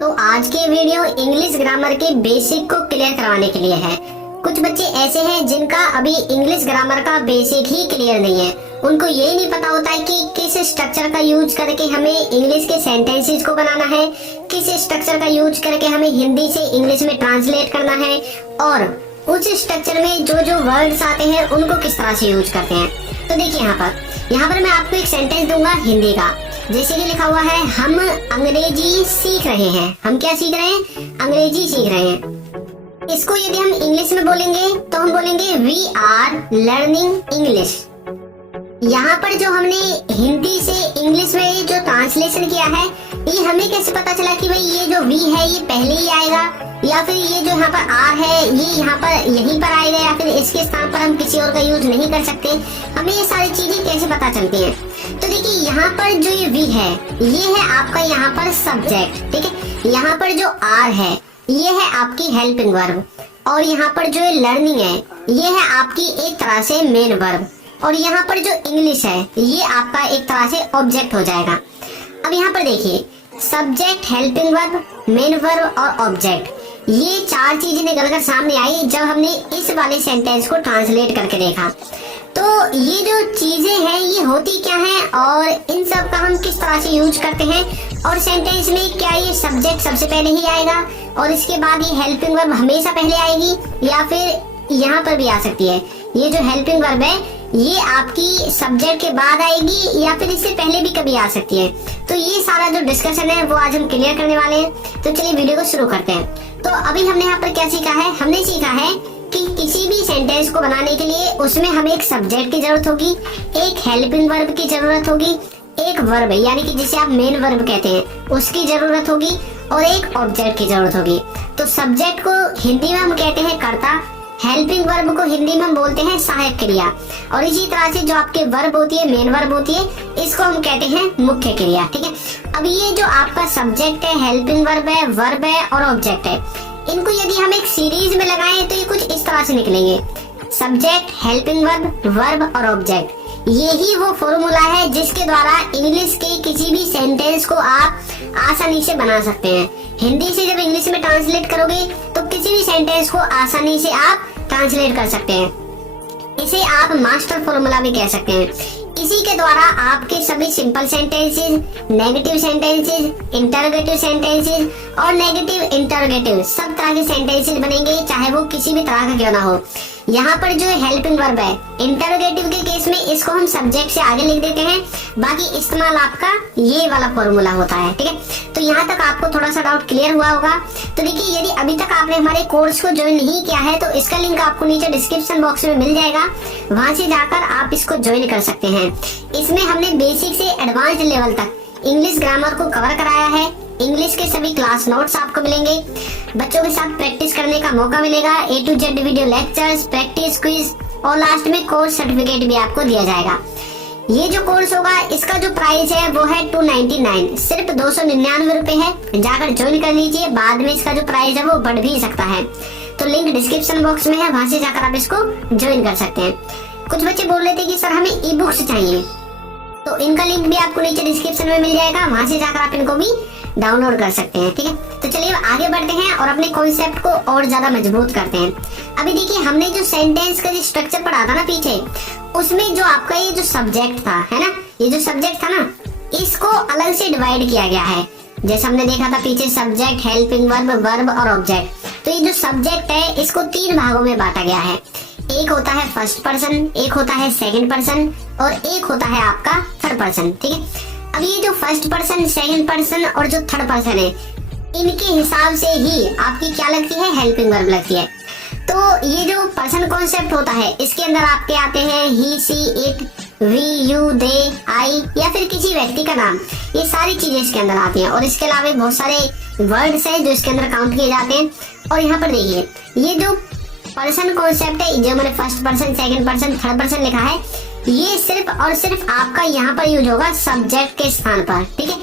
तो आज के वीडियो इंग्लिश ग्रामर के बेसिक को क्लियर करवाने के लिए है। कुछ बच्चे ऐसे हैं जिनका अभी इंग्लिश ग्रामर का बेसिक ही क्लियर नहीं है। उनको यही नहीं पता होता है कि किस स्ट्रक्चर का यूज करके हमें इंग्लिश के सेंटेंसेस को बनाना है, किस स्ट्रक्चर का यूज करके हमें हिंदी से इंग्लिश में ट्रांसलेट करना है, और उस स्ट्रक्चर में जो जो वर्ड्स आते हैं उनको किस तरह से यूज करते हैं। तो देखिए यहाँ पर मैं आपको एक सेंटेंस दूंगा हिंदी का, जैसे कि लिखा हुआ है हम अंग्रेजी सीख रहे हैं। हम क्या सीख रहे हैं? अंग्रेजी सीख रहे हैं। इसको यदि हम इंग्लिश में बोलेंगे तो हम बोलेंगे वी आर लर्निंग इंग्लिश। यहाँ पर जो हमने हिंदी से इंग्लिश में जो ट्रांसलेशन किया है, ये हमें कैसे पता चला कि भाई ये जो वी है ये पहले ही आएगा, या फिर ये जो यहाँ पर आर है ये यहाँ पर यहीं पर आएगा, या फिर इसके स्थान पर हम किसी और का यूज नहीं कर सकते। हमें ये सारी चीजें कैसे पता चलती हैं? तो देखिए यहाँ पर जो ये वी है ये है आपका यहाँ पर सब्जेक्ट, ठीक है। यहाँ पर जो आर है ये है आपकी हेल्पिंग वर्ब, और यहाँ पर जो लर्निंग है ये है आपकी एक तरह से मेन वर्ब, और यहाँ पर जो इंग्लिश है ये आपका एक तरह से ऑब्जेक्ट हो जाएगा। अब यहाँ पर देखिए subject, helping verb, main verb और ऑब्जेक्ट, ये चार चीजें निकलकर सामने आई जब हमने इस वाले सेंटेंस को ट्रांसलेट करके देखा। तो ये जो चीजें हैं ये होती क्या हैं और इन सब का हम किस तरह से यूज करते हैं, और सेंटेंस में क्या ये सब्जेक्ट सबसे पहले ही आएगा और इसके बाद ये हेल्पिंग वर्ब हमेशा पहले आएगी, या फिर यहाँ पर भी आ सकती है ये जो हेल्पिंग वर्ब है ये आपकी सब्जेक्ट के बाद आएगी, या फिर इससे पहले भी कभी आ सकती है। तो ये सारा जो डिस्कशन है वो आज हम क्लियर करने वाले हैं। तो चलिए वीडियो को शुरू करते हैं। तो अभी हमने यहाँ पर क्या सीखा है? हमने सीखा है कि किसी भी सेंटेंस को बनाने के लिए उसमें हमें एक सब्जेक्ट की जरूरत होगी, एक हेल्पिंग वर्ब की जरूरत होगी, एक वर्ब यानी कि जिसे आप मेन वर्ब कहते हैं उसकी जरूरत होगी, और एक ऑब्जेक्ट की जरूरत होगी। तो सब्जेक्ट को हिंदी में हम कहते हैं कर्ता, हेल्पिंग वर्ब को हिंदी में हम बोलते हैं सहायक क्रिया, और इसी तरह से जो आपके वर्ब होती है, मेन वर्ब होती है, इसको हम कहते हैं मुख्य क्रिया, ठीक है। अब ये जो आपका सब्जेक्ट है, हेल्पिंग वर्ब है और ऑब्जेक्ट है, इनको यदि हम एक सीरीज में लगाएं तो ये कुछ इस तरह से निकलेंगे, सब्जेक्ट, हेल्पिंग वर्ब और ऑब्जेक्ट। यही वो फॉर्मूला है जिसके द्वारा इंग्लिश के किसी भी सेंटेंस को आप आसानी से बना सकते हैं। हिंदी से जब इंग्लिश में ट्रांसलेट करोगे तो किसी भी सेंटेंस को आसानी से आप ट्रांसलेट कर सकते हैं। इसे आप मास्टर फॉर्मूला भी कह सकते हैं। इसी के द्वारा आपके सभी simple sentences, negative sentences, interrogative sentences और नेगेटिव इंटरोगेटिव सब तरह के सेंटेंसेस बनेंगे, चाहे वो किसी भी तरह का क्यों ना हो। यहाँ पर जो हेल्पिंग वर्ब है, इंटरोगेटिव के केस में इसको हम सब्जेक्ट से आगे लिख देते हैं, बाकी इस्तेमाल आपका ये वाला फॉर्मूला होता है, ठीक है। तो यहाँ तक आपको थोड़ा सा डाउट क्लियर हुआ होगा। तो देखिए यदि अभी तक आपने हमारे कोर्स को ज्वाइन नहीं किया है तो इसका लिंक आपको नीचे डिस्क्रिप्शन बॉक्स में मिल जाएगा, वहां से जाकर आप इसको ज्वाइन कर सकते हैं। इसमें हमने बेसिक से एडवांस लेवल तक इंग्लिश ग्रामर को कवर कराया है। इंग्लिश के सभी क्लास नोट्स आपको मिलेंगे, बच्चों के साथ प्रैक्टिस करने का मौका मिलेगा, A to Z video lectures, practice quiz और लास्ट में कोर्स सर्टिफिकेट भी आपको दिया जाएगा। ये जो कोर्स होगा इसका जो प्राइस है वो है 299, सिर्फ 299 रुपए है। जाकर ज्वाइन कर लीजिए, बाद में इसका जो प्राइस है वो बढ़ भी सकता है। तो लिंक डिस्क्रिप्शन बॉक्स में है, वहां से जाकर आप इसको ज्वाइन कर सकते हैं। कुछ बच्चे बोल रहे थे कि सर हमें ई बुक्स चाहिए, तो इनका लिंक भी आपको नीचे डिस्क्रिप्शन में मिल जाएगा, वहां से जाकर आप इनको भी डाउनलोड कर सकते हैं, ठीक है। तो चलिए आगे बढ़ते हैं और अपने कॉन्सेप्ट को और ज्यादा मजबूत करते हैं। अभी देखिए हमने जो सेंटेंस का जो स्ट्रक्चर पढ़ा था ना पीछे, उसमें जो आपका ये जो सब्जेक्ट था, है ना, ये जो सब्जेक्ट था ना, इसको अलग से डिवाइड किया गया है। जैसे हमने देखा था पीछे सब्जेक्ट, हेल्पिंग वर्ब और ऑब्जेक्ट। तो ये जो सब्जेक्ट है इसको 3 भागों में बांटा गया है। एक होता है फर्स्ट पर्सन, एक होता है सेकंड पर्सन और एक होता है आपका थर्ड पर्सन, ठीक है। अब ये जो फर्स्ट पर्सन, सेकंड पर्सन और जो थर्ड पर्सन है, इनके हिसाब से ही आपकी क्या लगती है? हेल्पिंग वर्ब लगती है। तो ये जो पर्सन कॉन्सेप्ट होता है इसके अंदर आपके आते हैं ही, सी, इट, वी, यू, दे, आई, या फिर किसी व्यक्ति का नाम, ये सारी चीजें इसके अंदर आती हैं। और इसके अलावा बहुत सारे वर्ड्स हैं जो इसके अंदर काउंट किए जाते हैं। और यहाँ पर देखिए ये जो पर्सन कॉन्सेप्ट है, जो मैंने first person, second person, third person लिखा है, ये सिर्फ और सिर्फ आपका यहाँ पर यूज होगा सब्जेक्ट के स्थान पर, ठीक है,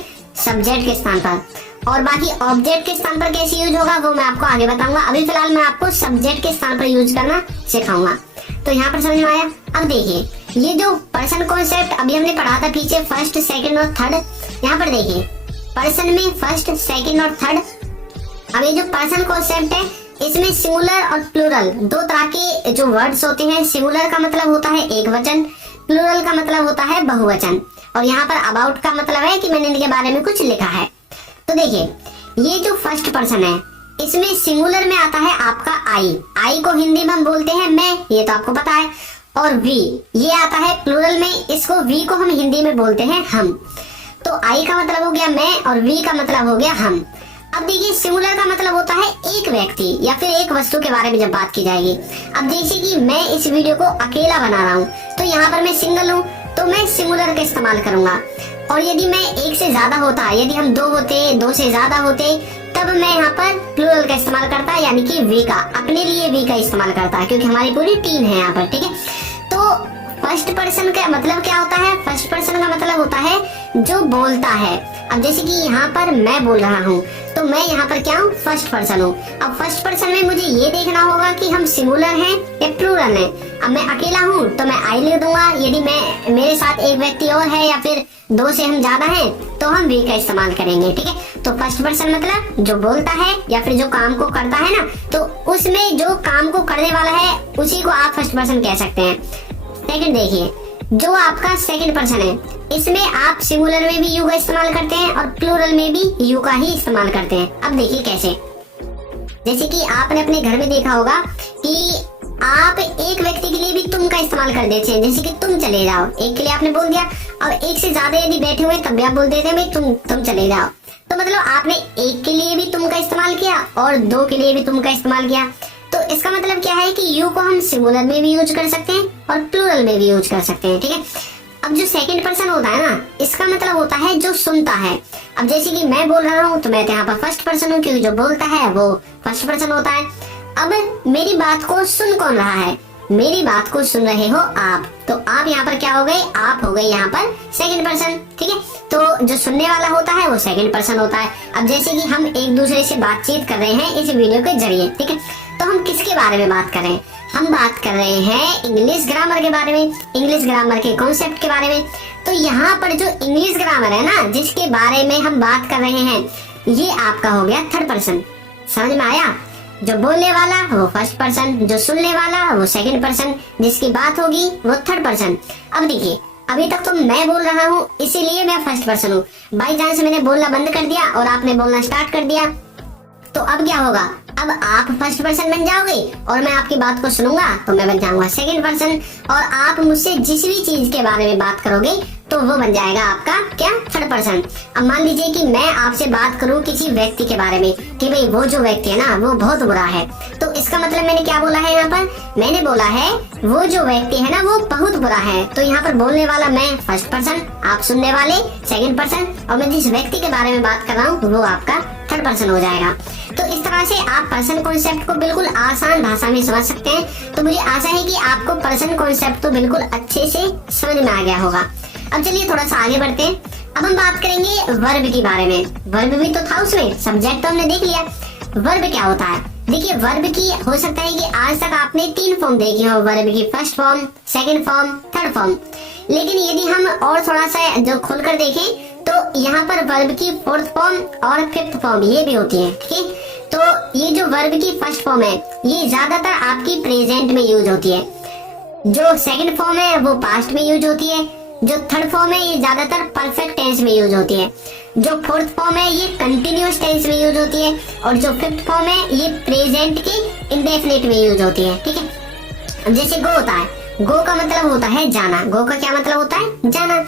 सब्जेक्ट के स्थान पर। और बाकी ऑब्जेक्ट के स्थान पर कैसे यूज होगा वो मैं आपको आगे बताऊंगा। अभी फिलहाल मैं आपको सब्जेक्ट के स्थान पर यूज करना सिखाऊंगा। तो यहाँ पर समझ में आया? अब देखिए ये जो पर्सन कॉन्सेप्ट अभी हमने पढ़ा था पीछे, फर्स्ट, सेकंड और थर्ड, यहाँ पर देखिए पर्सन में फर्स्ट, सेकंड और थर्ड अब ये जो पर्सन कॉन्सेप्ट है इसमें सिंगुलर और प्लूरल दो तरह के जो वर्ड्स होते हैं। सिंगुलर का मतलब होता है एक वचन, प्लूरल का मतलब होता है बहुवचन। और यहाँ पर अबाउट का मतलब है कि मैंने इनके बारे में कुछ लिखा है। तो देखिए ये जो फर्स्ट पर्सन है इसमें सिंगुलर में आता है आपका आई को हिंदी में हम बोलते हैं मैं, ये तो आपको पता है। और वी ये आता है प्लूरल में, इसको वी को हम हिंदी में बोलते हैं हम। तो आई का मतलब हो गया मैं और वी का मतलब हो गया हम। अब देखिए सिंगुलर का मतलब होता है एक व्यक्ति या फिर एक वस्तु के बारे में जब बात की जाएगी। अब जैसे कि मैं इस वीडियो को अकेला बना रहा हूँ तो यहाँ पर मैं सिंगल हूँ तो मैं सिंगुलर का इस्तेमाल करूंगा। और यदि मैं एक से ज्यादा होता, यदि हम दो होते, दो से ज्यादा होते, तब मैं यहाँ पर प्लूरल का इस्तेमाल करता यानी कि वी का, अपने लिए वी का इस्तेमाल करता क्योंकि हमारी पूरी टीम है यहाँ पर, ठीक है। तो फर्स्ट पर्सन का मतलब क्या होता है? फर्स्ट पर्सन का मतलब होता है जो बोलता है। अब जैसे कि यहाँ पर मैं बोल रहा हूँ तो मैं यहाँ पर क्या हूँ? फर्स्ट पर्सन हूँ। अब फर्स्ट पर्सन में मुझे ये देखना होगा कि हम सिंगुलर हैं या प्लूरल हैं। अब मैं अकेला हूँ तो मैं आई लिख दूंगा, यदि मैं मेरे साथ एक व्यक्ति और है या फिर दो से हम ज्यादा हैं तो हम वी का इस्तेमाल करेंगे, ठीक है। तो फर्स्ट पर्सन मतलब जो बोलता है या फिर जो काम को करता है ना, तो उसमें जो काम को करने वाला है उसी को आप फर्स्ट पर्सन कह सकते हैं। सेकंड देखिए, जो आपका सेकंड पर्सन है इसमें आप सिंगुलर में भी यू का इस्तेमाल करते हैं और प्लूरल में भी यू का ही इस्तेमाल करते हैं। अब देखिए कैसे, जैसे कि आपने अपने घर में देखा होगा कि आप एक व्यक्ति के लिए भी तुम का इस्तेमाल कर देते हैं, जैसे कि तुम चले जाओ, एक के लिए आपने बोल दिया। और एक से ज्यादा यदि बैठे हुए तब भी आप बोल देते हैं भाई तुम चले जाओ। तो मतलब आपने एक के लिए भी तुम का इस्तेमाल किया और दो के लिए भी तुम का इस्तेमाल किया। तो इसका मतलब क्या है कि यू को हम सिंगुलर में भी यूज कर सकते हैं और प्लूरल में भी यूज कर सकते हैं, ठीक है। अब जो सेकंड पर्सन होता है ना, इसका मतलब होता है जो सुनता है। अब जैसे कि मैं बोल रहा हूँ तो मैं यहाँ पर फर्स्ट पर्सन हूँ क्योंकि जो बोलता है वो फर्स्ट पर्सन होता है। अब मेरी बात को सुन कौन रहा है? मेरी बात को सुन रहे हो आप, तो आप यहाँ पर क्या हो गए? आप हो गए यहाँ पर सेकंड पर्सन, ठीक है। तो जो सुनने वाला होता है वो सेकंड पर्सन होता है। अब जैसे कि हम एक दूसरे से बातचीत कर रहे हैं इस वीडियो के जरिए, ठीक है। तो हम किसके बारे में बात कर रहे हैं? हम बात कर रहे हैं इंग्लिश ग्रामर के बारे में, इंग्लिश ग्रामर के कॉन्सेप्ट के बारे में। तो यहाँ पर जो इंग्लिश ग्रामर है ना, जिसके बारे में हम बात कर रहे हैं, ये आपका हो गया थर्ड पर्सन। समझ में आया? जो बोलने वाला वो फर्स्ट पर्सन, जो सुनने वाला वो सेकंड पर्सन, जिसकी बात होगी वो थर्ड पर्सन। अब देखिए अभी तक तो मैं बोल रहा हूँ इसीलिए मैं फर्स्ट पर्सन हूँ। बाई चांस मैंने बोलना बंद कर दिया और आपने बोलना स्टार्ट कर दिया तो अब क्या होगा? अब आप फर्स्ट पर्सन बन जाओगे और मैं आपकी बात को सुनूंगा तो मैं बन जाऊंगा सेकंड पर्सन। और आप मुझसे जिस भी चीज के बारे में बात करोगे तो वो बन जाएगा आपका क्या? Third person. अब मान लीजिए कि मैं आपसे बात करूं किसी व्यक्ति के बारे में कि भाई वो जो व्यक्ति है ना वो बहुत बुरा है, तो इसका मतलब मैंने क्या बोला है यहाँ पर? मैंने बोला है वो जो व्यक्ति है ना वो बहुत बुरा है। तो यहाँ पर बोलने वाला मैं फर्स्ट पर्सन, आप सुनने वाले सेकंड पर्सन, और मैं जिस व्यक्ति के बारे में बात कर रहा हूँ वो आपका थर्ड पर्सन हो जाएगा। तो इस तरह से आप पर्सन कॉन्सेप्ट को बिल्कुल आसान भाषा में समझ सकते हैं। तो मुझे आशा है कि आपको पर्सन कॉन्सेप्ट तो बिल्कुल अच्छे से समझ में आ गया होगा। अब चलिए थोड़ा सा आगे बढ़ते हैं। अब हम बात करेंगे वर्ब के बारे में। वर्ब भी तो था उसमें, सब्जेक्ट तो हमने देख लिया। वर्ब क्या होता है? देखिए वर्ब की हो सकता है कि आज तक आपने 3 फॉर्म देखी हो, वर्ब की first form, second form, third form. लेकिन यदि हम और थोड़ा सा जो खोलकर देखें तो यहाँ पर वर्ब की फोर्थ फॉर्म और फिफ्थ फॉर्म ये भी होती है, ठीक है। तो ये जो वर्ब की फर्स्ट फॉर्म है ये ज्यादातर आपकी प्रेजेंट में यूज होती है। जो सेकंड फॉर्म है वो पास्ट में यूज होती है। जो थर्ड फॉर्म है ये ज्यादातर परफेक्ट टेंस में यूज होती है। जो फोर्थ फॉर्म है ये कंटिन्यूअस टेंस में यूज होती है। और जो फिफ्थ फॉर्म है ये प्रेजेंट के इंडेफिनिट में यूज होती है, ठीक है। जैसे गो होता है, गो का मतलब होता है जाना। गो का क्या मतलब होता है? जाना।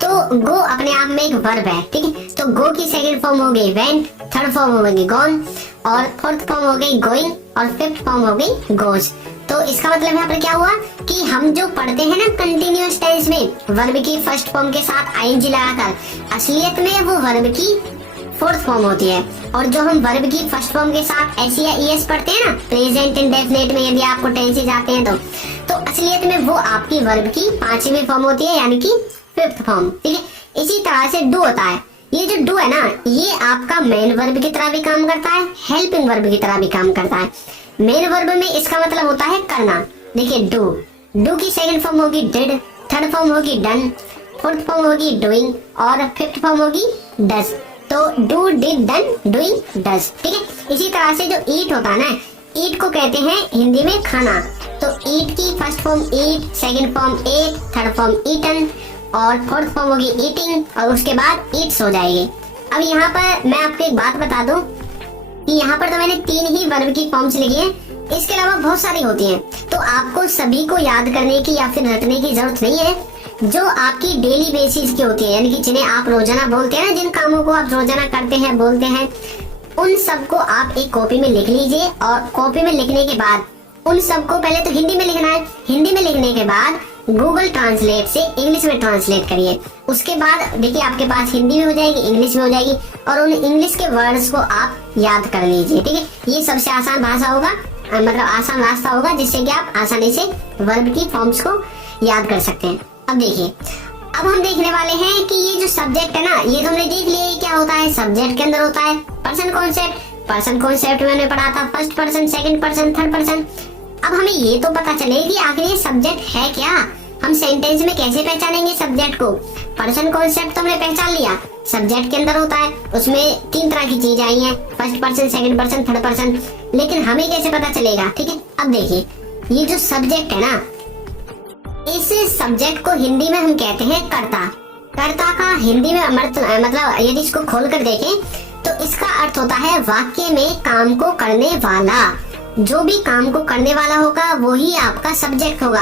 तो गो अपने आप में एक वर्ब है, ठीक है। तो गो की सेकंड फॉर्म हो गई वेंट, थर्ड फॉर्म हो गई गॉन, और फोर्थ फॉर्म हो गई गोइंग, और फिफ्थ फॉर्म हो गई गोज। तो इसका मतलब यहाँ पर क्या हुआ कि हम जो पढ़ते हैं ना कंटिन्यूअस टेंस में वर्ब की फर्स्ट फॉर्म के साथ आईएनजी लगाकर, असलियत में वो वर्ब की फोर्थ फॉर्म होती है। और जो हम वर्ब की फर्स्ट फॉर्म के साथ एस या ईएस पढ़ते हैं ना प्रेजेंट इंडेफिनिट में, यदि आपको टेंसेस आते हैं तो असलियत में वो आपकी वर्ब की 5वीं फॉर्म होती है, यानी कि फिफ्थ फॉर्म, ठीक है। इसी तरह से डू होता है। ये जो डू है ना ये आपका मेन वर्ब की तरह भी काम करता है, हेल्पिंग वर्ब की तरह भी काम करता है। मेन वर्ब में इसका मतलब होता है करना। देखिए डू की सेकंड फॉर्म होगी डिड, थर्ड फॉर्म होगी डन, फोर्थ फॉर्म होगी डूइंग और फिफ्थ फॉर्म होगी डज। तो do did done doing does, ठीक है। इसी तरह से जो ईट होता है ना, ईट को कहते हैं हिंदी में खाना। तो ईट की first form eat, second form ate, third form eaten और फोर्थ फॉर्म होगी ईटिंग और उसके बाद ईट्स हो जाएगी। अब यहाँ पर मैं आपको एक बात बता दूं कि यहाँ पर तो मैंने 3 ही वर्ब की फॉर्म्स लिखी है, इसके अलावा बहुत सारी होती हैं। तो आपको सभी को याद करने की या फिर रटने की जरूरत नहीं है। जो आपकी डेली बेसिस की होती है, यानी कि जिन्हें आप रोजाना बोलते हैं ना, जिन कामों को आप रोजाना करते हैं बोलते हैं, उन सबको आप एक कॉपी में लिख लीजिए। और कॉपी में लिखने के बाद उन सबको पहले तो हिंदी में लिखना है। हिंदी में लिखने के बाद गूगल ट्रांसलेट से इंग्लिश में ट्रांसलेट करिए। उसके बाद देखिए आपके पास हिंदी में हो जाएगी, इंग्लिश में हो जाएगी और उन इंग्लिश के वर्ड्स को आप याद कर लीजिए। ठीक है, ये सबसे आसान भाषा होगा, मतलब आसान रास्ता होगा जिससे कि आप आसानी से वर्ब की फॉर्म्स को याद कर सकते हैं। अब देखिए, अब हम देखने वाले हैं कि ये जो सब्जेक्ट है ना, ये तो हमने देख लिया क्या होता है। सब्जेक्ट के अंदर होता है पर्सन कॉन्सेप्ट। पर्सन कॉन्सेप्ट मैंने पढ़ा था, first person, second person, third person. अब हमें ये तो पता चले कि आखिर ये सब्जेक्ट है क्या, हम सेंटेंस में कैसे पहचानेंगे सब्जेक्ट को। पर्सन कॉन्सेप्ट तो हमने पहचान लिया, सब्जेक्ट के अंदर होता है, उसमें 3 तरह की चीज आई हैं, first person, second person, third person. लेकिन हमें कैसे पता चलेगा? ठीक है, अब देखिए ये जो सब्जेक्ट है ना, इस सब्जेक्ट को हिंदी में हम कहते हैं कर्ता। कर्ता का हिंदी में मतलब यदि इसको खोल कर देखें तो इसका अर्थ होता है वाक्य में काम को करने वाला। जो भी काम को करने वाला होगा वही आपका सब्जेक्ट होगा।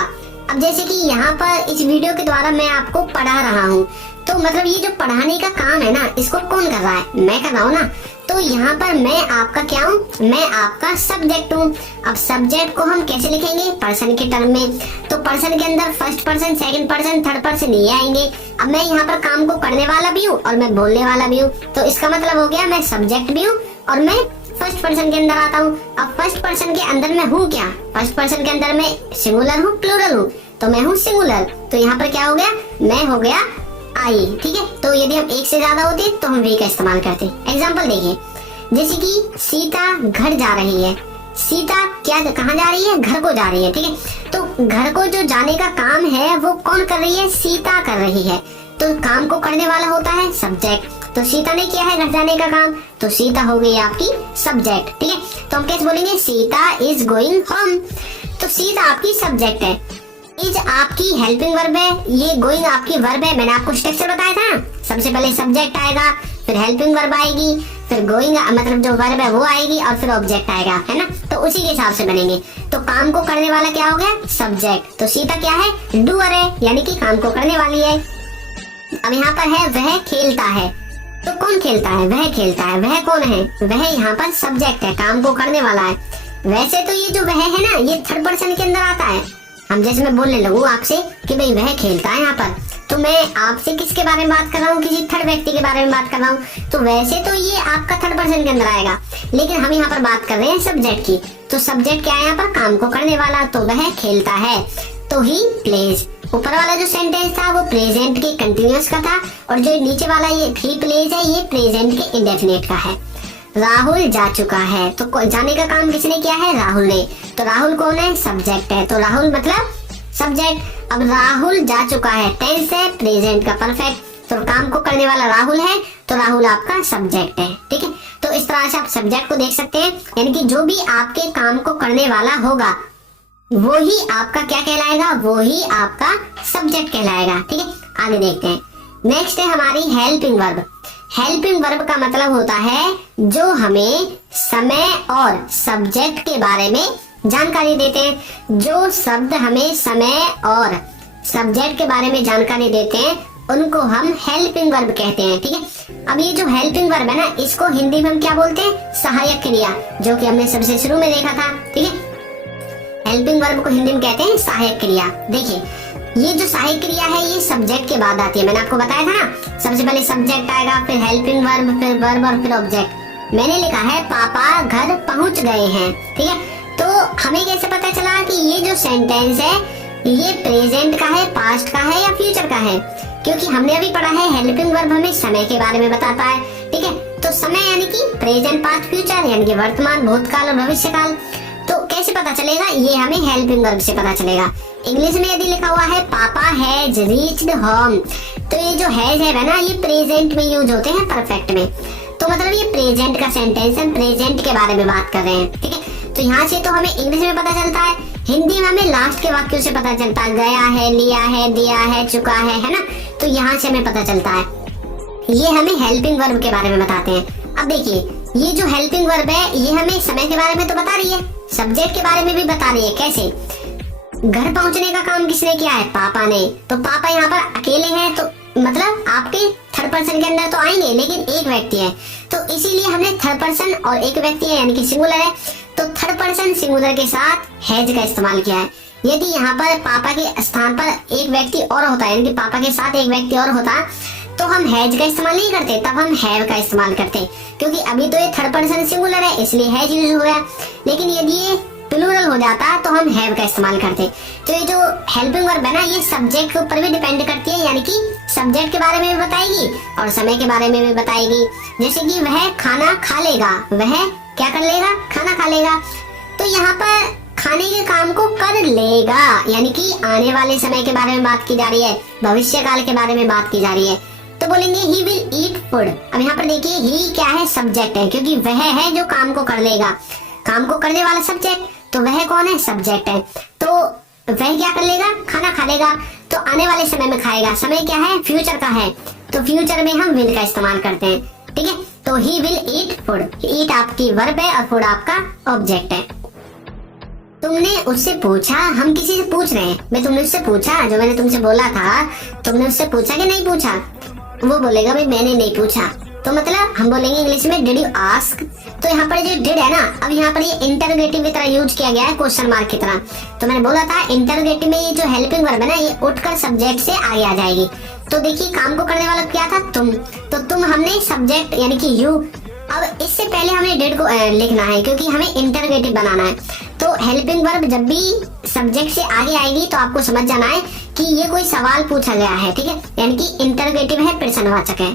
अब जैसे कि यहाँ पर इस वीडियो के द्वारा मैं आपको पढ़ा रहा हूँ, तो मतलब ये जो पढ़ाने का काम है ना, इसको कौन कर रहा है? मैं कर रहा हूँ ना। तो यहाँ पर मैं आपका क्या हूँ? मैं आपका सब्जेक्ट हूँ। अब सब्जेक्ट को हम कैसे लिखेंगे? पर्सन के टर्म में। तो पर्सन के अंदर first person, second person, third person ये आएंगे। अब मैं यहाँ पर काम को करने वाला भी हूँ और मैं बोलने वाला भी हूँ, तो इसका मतलब हो गया मैं सब्जेक्ट भी हूँ और मैं फर्स्ट पर्सन के अंदर आता हूँ। अब फर्स्ट पर्सन के अंदर मैं हूँ क्या? फर्स्ट पर्सन के अंदर मैं सिंगुलर हूँ, प्लूरल हूँ, तो मैं हूँ सिंगुलर। तो यहाँ पर क्या हो गया? मैं हो गया आई। ठीक है, तो यदि हम एक से ज्यादा होते तो हम वी का इस्तेमाल करते। एग्जाम्पल देखिए, जैसे कि सीता घर जा रही है। सीता क्या कहाँ जा रही है? घर को जा रही है। ठीक है, तो घर को जो जाने का काम है वो कौन कर रही है? सीता कर रही है। तो काम को करने वाला होता है सब्जेक्ट। तो सीता ने किया है घर जाने का काम, तो सीता हो गई आपकी सब्जेक्ट। ठीक है, तो हम कैसे बोलेंगे? Sita is going home. तो सीता आपकी सब्जेक्ट है, इज आपकी हेल्पिंग वर्ब है, ये गोइंग आपकी वर्ब है। मैंने आपको स्ट्रक्चर बताया था ना, सबसे पहले सब्जेक्ट आएगा, फिर हेल्पिंग वर्ब आएगी, फिर गोइंग मतलब जो वर्ब है वो आएगी और फिर ऑब्जेक्ट आएगा, है ना। तो उसी के हिसाब से बनेंगे। तो काम को करने वाला क्या हो गया? सब्जेक्ट। तो सीता क्या है? डूअर है, यानी कि काम को करने वाली है। अब यहाँ पर है वह खेलता है। तो कौन खेलता है? वह खेलता है। वह कौन है? वह यहाँ पर सब्जेक्ट है, काम को करने वाला है। वैसे तो ये जो वह है ना, ये थर्ड पर्सन के अंदर आता है। हम जैसे मैं बोलने लगूं आपसे कि भाई वह खेलता है यहाँ पर, तो मैं आपसे किसके बारे में बात कर रहा हूँ? किसी थर्ड व्यक्ति के बारे में बात कर रहा हूँ। तो वैसे तो ये आपका थर्ड पर्सन के अंदर आएगा, लेकिन हम यहाँ पर बात कर रहे हैं सब्जेक्ट की। तो सब्जेक्ट क्या है यहाँ पर? काम को करने वाला। तो वह खेलता है, तो ही प्लेज। ऊपर वाला जो सेंटेंस था वो प्रेजेंट के कंटिन्यूअस का था, और जो नीचे वाला ये ही प्लेज है ये प्रेजेंट के इंडेफिनिट का है। राहुल जा चुका है, तो जाने का काम किसने किया है? राहुल ने। तो राहुल कौन है? सब्जेक्ट है, तो राहुल मतलब सब्जेक्ट। अब राहुल जा चुका है, टेंस है, प्रेजेंट का परफेक्ट। तो काम को करने वाला राहुल है, तो राहुल आपका सब्जेक्ट है। ठीक है, तो इस तरह से आप सब्जेक्ट को देख सकते हैं, यानी कि जो भी आपके काम को करने वाला होगा वो ही आपका क्या कहलाएगा? वो ही आपका सब्जेक्ट कहलाएगा। ठीक है, आगे देखते हैं। नेक्स्ट है हमारी हेल्पिंग वर्ब। हेल्पिंग वर्ब का मतलब होता है जो हमें समय और सब्जेक्ट के बारे में जानकारी देते हैं। जो शब्द हमें समय और सब्जेक्ट के बारे में जानकारी देते हैं उनको हम हेल्पिंग वर्ब कहते हैं। ठीक है, अब ये जो हेल्पिंग वर्ब है ना, इसको हिंदी में हम क्या बोलते हैं? सहायक क्रिया, जो कि हमने सबसे शुरू में देखा था। ठीक है, हेल्पिंग वर्ब को हिंदी में कहते हैं सहायक क्रिया। देखिए, ये जो सहायक क्रिया है ये सब्जेक्ट के बाद आती है। मैंने आपको बताया था ना, सबसे पहले सब्जेक्ट आएगा, फिर हेल्पिंग वर्ब, फिर वर्ब और फिर ऑब्जेक्ट। मैंने लिखा है पापा घर पहुंच गए हैं। ठीक है, तो हमें कैसे पता चला कि ये जो सेंटेंस है ये प्रेजेंट का है, पास्ट का है या फ्यूचर का है? क्योंकि हमने अभी पढ़ा है हेल्पिंग वर्ब हमें समय के बारे में बताता है। ठीक है, तो समय यानी कि प्रेजेंट, पास्ट, फ्यूचर, यानी कि वर्तमान, भूतकाल और भविष्यकाल। तो कैसे पता चलेगा? ये हमें हेल्पिंग वर्ब से पता चलेगा। इंग्लिश में यदि लिखा हुआ है पापा हैज रीच्ड होम, तो ये जो हैज है ना, ये प्रेजेंट में यूज होते हैं, परफेक्ट में। तो मतलब ये प्रेजेंट का सेंटेंस है, प्रेजेंट के बारे में बात कर रहे हैं, ठीक है। तो यहाँ से तो हमें इंग्लिश में पता चलता है, हिंदी में हमें लास्ट के वाक्यों से पता चलता है, गया है, लिया है, दिया है, चुका है ना। तो यहाँ से हमें पता चलता है। ये हमें हेल्पिंग वर्ब के बारे में बताते हैं। अब देखिए, ये जो हेल्पिंग वर्ब है ये हमें समय के बारे में तो बता रही है, सब्जेक्ट के बारे में भी बता रही है। कैसे? घर पहुंचने का काम किसने किया है? पापा ने। तो पापा यहाँ पर अकेले हैं, तो मतलब आपके थर्ड पर्सन के अंदर तो आएंगे, लेकिन एक व्यक्ति है, तो इसीलिए हमने थर्ड पर्सन और एक व्यक्ति है यानी कि सिंगुलर है, तो थर्ड पर्सन सिंगुलर के साथ हैज का इस्तेमाल किया है। यदि यहाँ पर पापा के स्थान पर एक व्यक्ति और होता है, यानी कि पापा के साथ एक व्यक्ति और होता, तो हम हैज का इस्तेमाल नहीं करते, तब हम हैव का इस्तेमाल करते, क्योंकि अभी तो ये थर्ड पर्सन सिंगुलर है इसलिए हैज यूज हो गया। लेकिन यदि ये प्लूरल हो जाता तो हम हैव का इस्तेमाल करते। तो ये जो हेल्पिंग वर्ब है ना, ये सब्जेक्ट के ऊपर भी डिपेंड करती है, यानी कि सब्जेक्ट के बारे में भी बताएगी और समय के बारे में भी बताएगी। जैसे कि वह खाना खा लेगा, वह क्या कर लेगा? खाना खा लेगा। तो यहाँ पर खाने के काम को कर लेगा, यानी कि आने वाले समय के बारे में बात की जा रही है, भविष्य काल के बारे में बात की जा रही है। तो बोलेंगे ही विल ईट फूड। अब यहाँ पर देखिए, ही क्या है? सब्जेक्ट है, क्योंकि वह है जो काम को कर लेगा, काम को करने वाला सब्जेक्ट, तो वह कौन है? सब्जेक्ट है। तो वह क्या कर लेगा? खाना खा लेगा। तो आने वाले समय में खाएगा, समय क्या है? फ्यूचर का है, तो फ्यूचर में हम विल का इस्तेमाल करते हैं, ठीक है। तो ही विल ईट फूड, ईट आपकी वर्ब है और फूड आपका ऑब्जेक्ट है। तुमने उससे पूछा, हम किसी से पूछ रहे हैं, मैं तुमने उससे पूछा, जो मैंने तुमसे बोला था, तुमने उससे पूछा कि नहीं पूछा? वो बोलेगा भाई मैंने नहीं पूछा, तो मतलब हम बोलेंगे इंग्लिश में डिड यू आस्क। तो यहाँ पर जो डिड है ना, अब यहाँ पर ये इंटरोगेटिव की तरह यूज किया गया है, क्वेश्चन मार्क की तरह। तो मैंने बोला था इंटरोगेटिव में ये जो हेल्पिंग वर्ब है ना, ये उठकर सब्जेक्ट से आगे आ जाएगी। तो देखिए, काम को करने वाला क्या था? तुम। तो तुम हमने सब्जेक्ट यानी कि यू। अब इससे पहले हमें डिड को लिखना है, क्योंकि हमें इंटरोगेटिव बनाना है। तो हेल्पिंग वर्ब जब भी सब्जेक्ट से आगे आएगी तो आपको समझ जाना है कि ये कोई सवाल पूछा गया है, ठीक है, यानी कि इंटरोगेटिव है, प्रश्नवाचक है।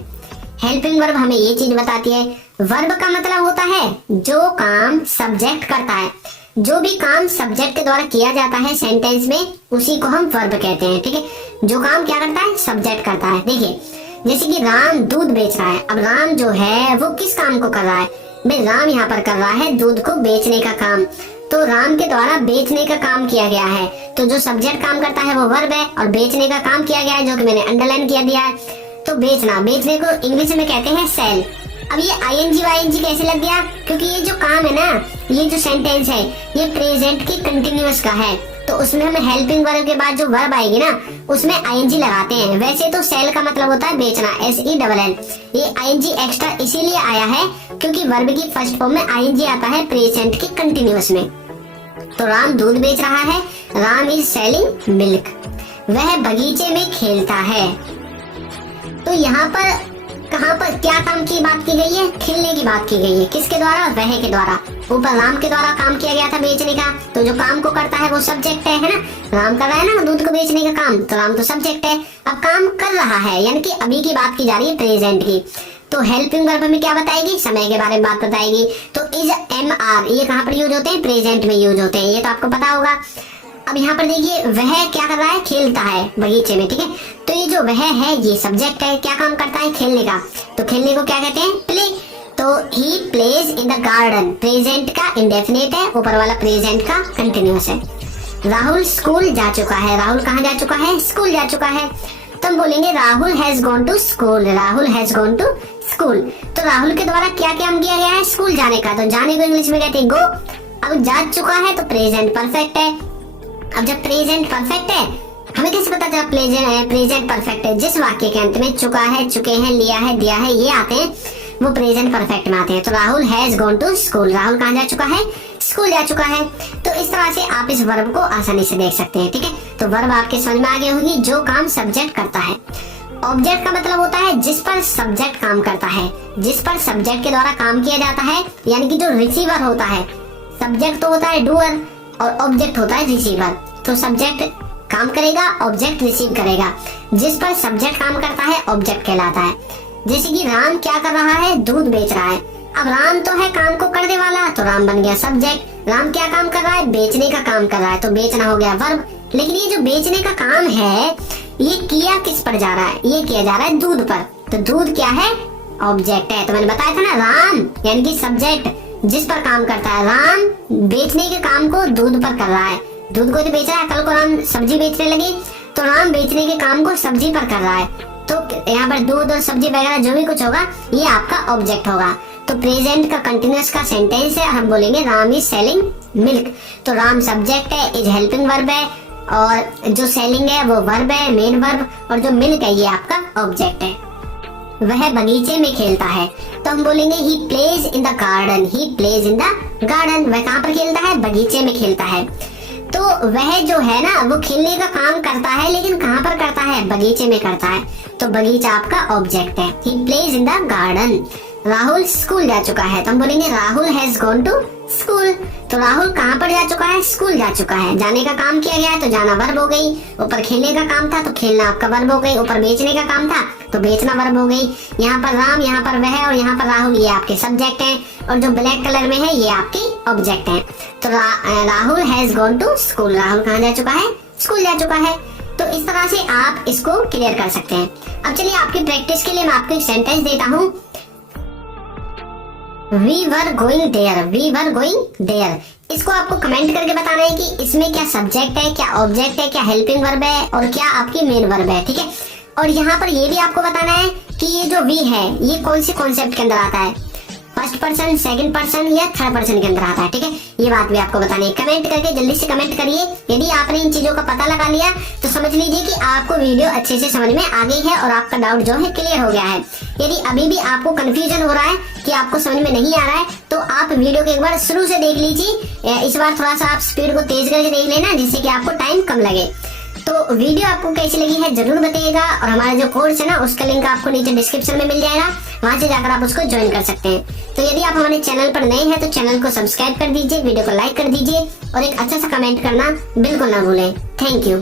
हेल्पिंग वर्ब हमें ये चीज बताती है। वर्ब का मतलब होता है जो काम सब्जेक्ट करता है, जो भी काम सब्जेक्ट के द्वारा किया जाता है सेंटेंस में, उसी को हम वर्ब कहते हैं, ठीक है। जो काम क्या करता है? सब्जेक्ट करता है। देखिए, जैसे कि राम दूध बेच रहा है। अब राम जो है वो किस काम को कर रहा है? भाई राम यहाँ पर कर रहा है दूध को बेचने का काम, तो राम के द्वारा बेचने का काम किया गया है। तो जो सब्जेक्ट काम करता है वो वर्ब है, और बेचने का काम किया गया है, जो कि मैंने अंडरलाइन किया दिया है। तो बेचना, बेचने को इंग्लिश में कहते हैं सेल। अब ये आईएनजी वाईएनजी कैसे लग गया? क्योंकि ये जो काम है ना, ये जो सेंटेंस है, ये प्रेजेंट की कंटिन्यूअस का है, तो उसमें हम हेल्पिंग वर्ब के बाद जो वर्ब आएगी ना, उसमें आईएनजी लगाते हैं। वैसे तो सेल का मतलब होता है बेचना, SELL। ये आईएनजी एक्स्ट्रा इसीलिए आया है क्योंकि वर्ब की फर्स्ट फॉर्म में आईएनजी आता है प्रेजेंट की कंटिन्यूअस में। तो राम दूध बेच रहा है, राम इज सेलिंग मिल्क। वह बगीचे में खेलता है। तो यहाँ पर कहाँ पर क्या काम की बात की गई है? खेलने की बात की गई है। किसके द्वारा? वह के द्वारा। ऊपर राम के द्वारा काम किया गया था बेचने का, तो जो काम को करता है वो सब्जेक्ट है ना। राम कर रहा है ना दूध को बेचने का काम, तो राम तो सब्जेक्ट है। अब काम कर रहा है, यानी कि अभी की बात की जा रही है, प्रेजेंट की। तो हेल्पिंग वर्ब में क्या बताएगी? समय के बारे में बात बताएगी। तो इज, MR ये कहाँ पर यूज होते हैं? प्रेजेंट में यूज होते हैं, ये तो आपको पता होगा। अब यहाँ पर देखिए, वह क्या कर रहा है? खेलता है बगीचे में, ठीक है। तो ये जो वह है ये सब्जेक्ट है, क्या काम करता है? खेलने का। तो खेलने को क्या कहते हैं? प्ले। तो ही plays in the garden, present का इंडेफिनिट है, ऊपर वाला प्रेजेंट का कंटिन्यूअस है। राहुल स्कूल जा चुका है। राहुल कहाँ जा चुका है? स्कूल जा चुका है। तो हम बोलेंगे Rahul has gone to school, Rahul has gone to school. तो राहुल के द्वारा क्या काम किया गया है? स्कूल जाने का। तो जाने को इंग्लिश में कहते हैं गो। अब जा चुका है तो प्रेजेंट परफेक्ट है। अब जब प्रेजेंट परफेक्ट है, हमें कैसे पता चला प्रेजेंट परफेक्ट है? जिस वाक्य के अंत में चुका है, चुके हैं, लिया है, दिया है, ये आते हैं, वो प्रेजेंट परफेक्ट में आते हैं। तो Rahul has gone to school, Rahul कहाँ जा चुका है? स्कूल जा चुका है। तो इस तरह से आप इस वर्ब को आसानी से देख सकते हैं, ठीक है। तो वर्ब आपके समझ में आ गई होगी, जो काम सब्जेक्ट करता है। ऑब्जेक्ट का मतलब होता है जिस पर सब्जेक्ट काम करता है, जिस पर सब्जेक्ट के द्वारा काम किया जाता है, यानी कि जो रिसीवर होता है। सब्जेक्ट तो होता है डूअर और ऑब्जेक्ट होता है रिसीवर। तो सब्जेक्ट काम करेगा, ऑब्जेक्ट रिसीव करेगा। जिस पर सब्जेक्ट काम करता है ऑब्जेक्ट कहलाता है। जैसे कि राम क्या कर रहा है? दूध बेच रहा है। अब राम तो है काम को करने वाला, तो राम बन गया सब्जेक्ट। राम क्या काम कर रहा है? बेचने का काम कर रहा है, तो बेचना हो गया वर्ब। लेकिन ये जो बेचने का काम है, ये किया किस पर जा रहा है? ये किया जा रहा है दूध पर। तो दूध क्या है? ऑब्जेक्ट है। तो मैंने बताया था ना, राम यानी कि सब्जेक्ट जिस पर काम करता है। राम बेचने के काम को दूध पर कर रहा है, दूध को जो बेच रहा है। कल को राम सब्जी बेचने लगे तो राम बेचने के काम को सब्जी पर कर रहा है। तो यहाँ पर दूध और सब्जी वगैरह जो भी कुछ होगा ये आपका ऑब्जेक्ट होगा। तो प्रेजेंट का कंटिन्यूअस का सेंटेंस है, हम बोलेंगे राम इज सेलिंग मिल्क। तो राम सब्जेक्ट है, इज हेल्पिंग वर्ब है, और जो सेलिंग है वो वर्ब है, मेन वर्ब, और जो मिल्क है ये आपका ऑब्जेक्ट है। वह बगीचे में खेलता है, तो हम बोलेंगे ही plays in the garden. He plays in the garden, वह कहाँ पर खेलता है? बगीचे में खेलता है। तो वह जो है ना वो खेलने का काम करता है, लेकिन कहाँ पर करता है? बगीचे में करता है। तो बगीचा आपका ऑब्जेक्ट है। He plays in the garden. Rahul school जा चुका है, तो हम बोलेंगे Rahul has gone to school. तो राहुल कहाँ पर जा चुका है? स्कूल जा चुका है। जाने का काम किया गया है तो जाना वर्ब हो गई। ऊपर खेलने का काम था तो खेलना आपका वर्ब हो गई। ऊपर बेचने का काम था तो बेचना वर्ब हो गई। यहाँ पर राम, यहाँ पर वह और यहाँ पर राहुल ये आपके सब्जेक्ट हैं, और जो ब्लैक कलर में है ये आपके ऑब्जेक्ट हैं। तो Rahul has gone to school. Rahul कहाँ जा चुका है? स्कूल जा चुका है। तो इस तरह से आप इसको क्लियर कर सकते हैं। अब चलिए आपकी प्रैक्टिस के लिए मैं आपको एक सेंटेंस देता हूँ। We were going there, we were going there। इसको आपको कमेंट करके बताना है कि इसमें क्या सब्जेक्ट है, क्या ऑब्जेक्ट है, क्या हेल्पिंग वर्ब है और क्या आपकी मेन वर्ब है, ठीक है। और यहाँ पर ये भी आपको बताना है कि ये जो वी है ये कौन से कॉन्सेप्ट के अंदर आता है, फर्स्ट पर्सन, सेकंड पर्सन या थर्ड पर्सन के अंदर आता है, ठीक है। ये बात भी आपको बतानी है। कमेंट करके जल्दी से कमेंट करिए। यदि आपने इन चीजों का पता लगा लिया तो समझ लीजिए कि आपको वीडियो अच्छे से समझ में आ गई है और आपका डाउट जो है क्लियर हो गया है। यदि अभी भी आपको कंफ्यूजन हो रहा है कि आपको समझ में नहीं आ रहा है तो आप वीडियो को एक बार शुरू से देख लीजिए। इस बार थोड़ा सा आप स्पीड को तेज करके देख लेना जिससे कि आपको टाइम कम लगे। तो वीडियो आपको कैसी लगी है जरूर बताइएगा, और हमारा जो कोर्स है ना उसका लिंक आपको नीचे डिस्क्रिप्शन में मिल जाएगा, वहां से जाकर आप उसको ज्वाइन कर सकते हैं। तो यदि आप हमारे चैनल पर नए हैं तो चैनल को सब्सक्राइब कर दीजिए, वीडियो को लाइक कर दीजिए और एक अच्छा सा कमेंट करना बिल्कुल ना भूलें। Thank you.